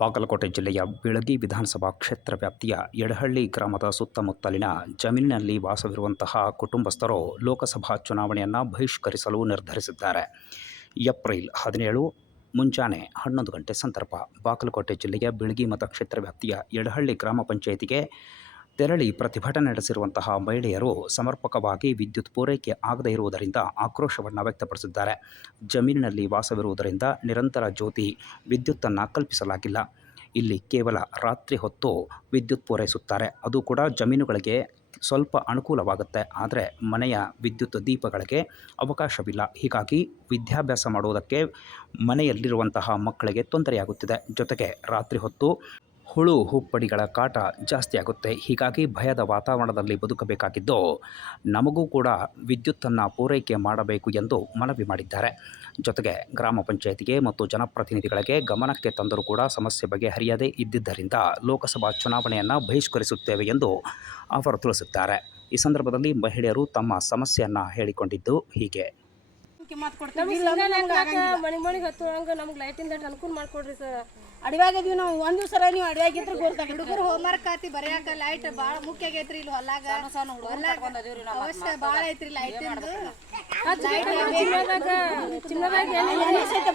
ಬಾಗಲಕೋಟೆ ಜಿಲ್ಲೆಯ ಬೀಳಗಿ ವಿಧಾನಸಭಾ ಕ್ಷೇತ್ರ ವ್ಯಾಪ್ತಿಯ ಯಡಹಳ್ಳಿ ಗ್ರಾಮದ ಸುತ್ತಮುತ್ತಲಿನ ಜಮೀನಿನಲ್ಲಿ ವಾಸವಿರುವಂತಹ ಕುಟುಂಬಸ್ಥರು ಲೋಕಸಭಾ ಚುನಾವಣೆಯನ್ನು ಬಹಿಷ್ಕರಿಸಲು ನಿರ್ಧರಿಸಿದ್ದಾರೆ. ಏಪ್ರಿಲ್ 17 ಮುಂಜಾನೆ 11 ಗಂಟೆ ಸಂದರ್ಭ ಬಾಗಲಕೋಟೆ ಜಿಲ್ಲೆಯ ಬೀಳಗಿ ಮತಕ್ಷೇತ್ರ ವ್ಯಾಪ್ತಿಯ ಯಡಹಳ್ಳಿ ಗ್ರಾಮ ಪಂಚಾಯಿತಿಗೆ ತೆರಳಿ ಪ್ರತಿಭಟನೆ ನಡೆಸಿರುವಂತಹ ಮಹಿಳೆಯರು ಸಮರ್ಪಕವಾಗಿ ವಿದ್ಯುತ್ ಪೂರೈಕೆ ಆಗದೇ ಇರುವುದರಿಂದ ಆಕ್ರೋಶವನ್ನು ವ್ಯಕ್ತಪಡಿಸಿದ್ದಾರೆ. ಜಮೀನಿನಲ್ಲಿ ವಾಸವಿರುವುದರಿಂದ ನಿರಂತರ ಜ್ಯೋತಿ ವಿದ್ಯುತ್ತನ್ನು ಕಲ್ಪಿಸಲಾಗಿಲ್ಲ. ಇಲ್ಲಿ ಕೇವಲ ರಾತ್ರಿ ಹೊತ್ತು ವಿದ್ಯುತ್ ಪೂರೈಸುತ್ತಾರೆ. ಅದು ಕೂಡ ಜಮೀನುಗಳಿಗೆ ಸ್ವಲ್ಪ ಅನುಕೂಲವಾಗುತ್ತೆ. ಆದರೆ ಮನೆಯ ವಿದ್ಯುತ್ ದೀಪಗಳಿಗೆ ಅವಕಾಶವಿಲ್ಲ. ಹೀಗಾಗಿ ವಿದ್ಯಾಭ್ಯಾಸ ಮಾಡುವುದಕ್ಕೆ ಮನೆಯಲ್ಲಿರುವಂತಹ ಮಕ್ಕಳಿಗೆ ತೊಂದರೆಯಾಗುತ್ತಿದೆ. ಜೊತೆಗೆ ರಾತ್ರಿ ಹೊತ್ತು ಹುಳು ಹುಪ್ಪಡಿಗಳ ಕಾಟ ಜಾಸ್ತಿಯಾಗುತ್ತೆ. ಹೀಗಾಗಿ ಭಯದ ವಾತಾವರಣದಲ್ಲಿ ಬದುಕಬೇಕಾಗಿದ್ದು, ನಮಗೂ ಕೂಡ ವಿದ್ಯುತ್ತನ್ನು ಪೂರೈಕೆ ಮಾಡಬೇಕು ಎಂದು ಮನವಿ ಮಾಡಿದ್ದಾರೆ. ಜೊತೆಗೆ ಗ್ರಾಮ ಪಂಚಾಯಿತಿಗೆ ಮತ್ತು ಜನಪ್ರತಿನಿಧಿಗಳಿಗೆ ಗಮನಕ್ಕೆ ತಂದರೂ ಕೂಡ ಸಮಸ್ಯೆ ಬಗೆಹರಿಯದೇ ಇದ್ದಿದ್ದರಿಂದ ಲೋಕಸಭಾ ಚುನಾವಣೆಯನ್ನು ಬಹಿಷ್ಕರಿಸುತ್ತೇವೆ ಎಂದು ಅವರು ತಿಳಿಸಿದ್ದಾರೆ. ಈ ಸಂದರ್ಭದಲ್ಲಿ ಮಹಿಳೆಯರು ತಮ್ಮ ಸಮಸ್ಯೆಯನ್ನು ಹೇಳಿಕೊಂಡಿದ್ದು ಹೀಗೆ. ಮಣಿಗೆ ಹತ್ತುವಂಗ ನಮ್ಗೆ ಲೈಟಿಂದ ಅನುಕೂಲ ಮಾಡ್ಕೊಡ್ರಿ ಸರ್. ಅಡಿವಾಗದೀವಿ ನಾವು ಒಂದ್ ದಿವಸ ನೀವು ಅಡಿವಾಗಿದ್ರೆ ಗೊತ್ತಾಗ ಹುಡುಗರು ಹೋಮ್ವರ್ಕ್ ಆತಿ ಬರೆಯಾಕ ಲೈಟ್ ಬಾಳ ಮುಖ್ಯ ಆಗೈತ್ರಿ. ಇಲ್ಲಿ ಹೊಲಾಗ ಅವಶ್ಯ ಬಾಳ ಐತ್ರಿ ಲೈಟ್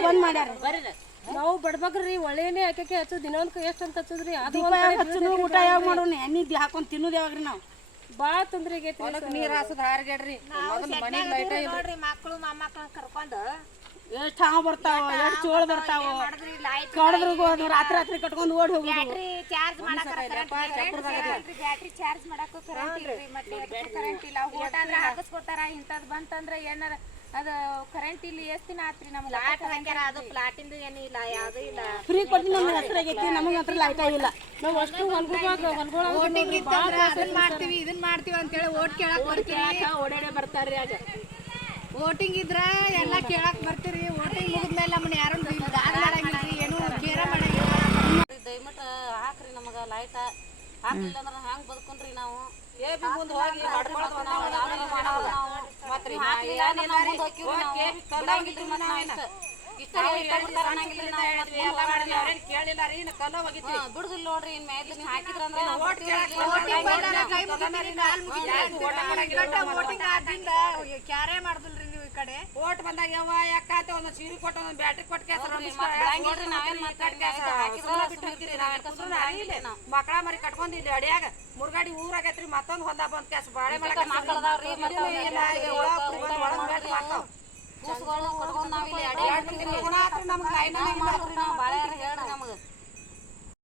ಬಂದ್ ಮಾಡ್ಯಾರ. ನಾವು ಬಡ್ಬಗ್ರಿ ಒಳ್ಳೆನೇ ಹಾಕಕ್ಕೆ ಹಚ್ಚು ದಿನ ಎಷ್ಟು ಅಂತ ಹಚ್ಚುದ್ರಿ. ಅದು ಊಟ ಯಾವಾಗ ಮಾಡೋಣ ಎಣ್ಣಿ ಹಾಕೊಂಡ್ ತಿನ್ನೋದು ಯಾವಾಗ್ರಿ ನಾವು ಬಾಳ ತೊಂದ್ರೆ ಆಗೈತಿ. ನೀರ್ ಹಾಸೋದ್ ಹಾರ್ಗೇಡ್ರಿ ನೋಡ್ರಿ ಮಕ್ಕಳು ಮೊಮ್ಮಕ್ಕಳ ಕರ್ಕೊಂಡ್ ಎಷ್ಟು ಹಾವು ಬರ್ತಾವ, ಎಷ್ಟು ಚೋಳ ಬರ್ತಾವ. ಕಡದ್ರು ರಾತ್ರಿ ಕಟ್ಕೊಂಡು ಓಡಿ ಹೋಗಿ ಬ್ಯಾಟ್ರಿ ಚಾರ್ಜ್ ಮಾಡಕ್ ಕರೆಂಟ್ ಇಲ್ಲ. ಹೋಟೆಲ್ ಹಾಕಿಸ್ಕೊಡ್ತಾರ. ಇಂಥದ್ ಬಂತಂದ್ರ ಏನಾರ ಅದು ಕರೆಂಟ್ ಇಲ್ಲಿ ಎಷ್ಟು ದಿನ ಆತ್ರಿ ನಮ್ಗೆ ಅದು ಫ್ಲಾಟ್ ಇಂದ ಏನಿಲ್ಲ, ಯಾವ್ದು ಇಲ್ಲ. ಫ್ರೀ ಕೊಡ್ತೀನಿ ನಮ್ಗೆ ಹೆಸರಾಗೈತಿ. ನಮಗೆ ಹತ್ರ ಲೈಟ್ ಆಗಿಲ್ಲ. ನಾವು ಅಷ್ಟು ವೋಟಿಂಗ್ ಅದನ್ನ ಮಾಡ್ತೀವಿ ಇದನ್ನ ಮಾಡ್ತೀವಿ ಅಂತೇಳಿ ಓಟ್ ಕೇಳಕ್ ಬರ್ತೀವಿ. ಓಡಾಡೇ ಬರ್ತಾರ್ರಿ. ಆಗ ವೋಟಿಂಗ್ ಇದ್ರ ಎಲ್ಲ ಕೇಳಕ್ ಬರ್ತೀರಿ. ವೋಟಿಂಗ್ ಮುಗಿದ್ಮೇಲೆ ನಮ್ಮನ್ನ ಯಾರು ಮಾಡಂಗಿಲ್ರಿ, ಏನು ಕೇರ ಮಾಡಂಗಿಲ್ಲ. ದಯವಿಟ್ಟು ಹಾಕ್ರಿ ನಮಗೆ ಲೈಟ್. ಹಾಕ್ಲಿಲ್ಲ ಅಂದ್ರೆ ಹ್ಯಾಂಗ ಬದುಕೊಂಡ್ರಿ ನಾವು. ಬಿಡುದಿಲ್ಲ ನೋಡ್ರಿ. ಇನ್ ಮೇಲೆ ಹಾಕಿದ್ರ ಕ್ಯಾರೇ ಮಾಡುದಿಲ್ರಿ ನೀವು ಈ ಕಡೆ. ಓಟ್ ಬಂದಾಗ ಯಾವ ಯಾಕಾತ ಒಂದ್ ಸೀರೆ ಕೊಟ್ಟು ಒಂದ್ ಬ್ಯಾಟ್ರಿ ಕೊಟ್ಟು ಮಕ್ಕಳ ಮರಿ ಕಟ್ಕೊಂಡ್ ಇಲ್ಲಿ ಅಡಿಯಾಗ ಮುರ್ಗಾಡಿ ಊರಾಗೈತ್ರಿ. ಮತ್ತೊಂದ್ ಹೊಲ ಬಂದ್ ಕ್ಯಾಸ ಬಾಳೆ ಕೂಸ್ಗಳು ಕಟ್ಕೊಂಡ್ ನಾವ್ ಇಲ್ಲಿ ನಮ್ಗೆ ಲೈನ್ ಬಾಳೆ ಹೇಳ ನಮಗ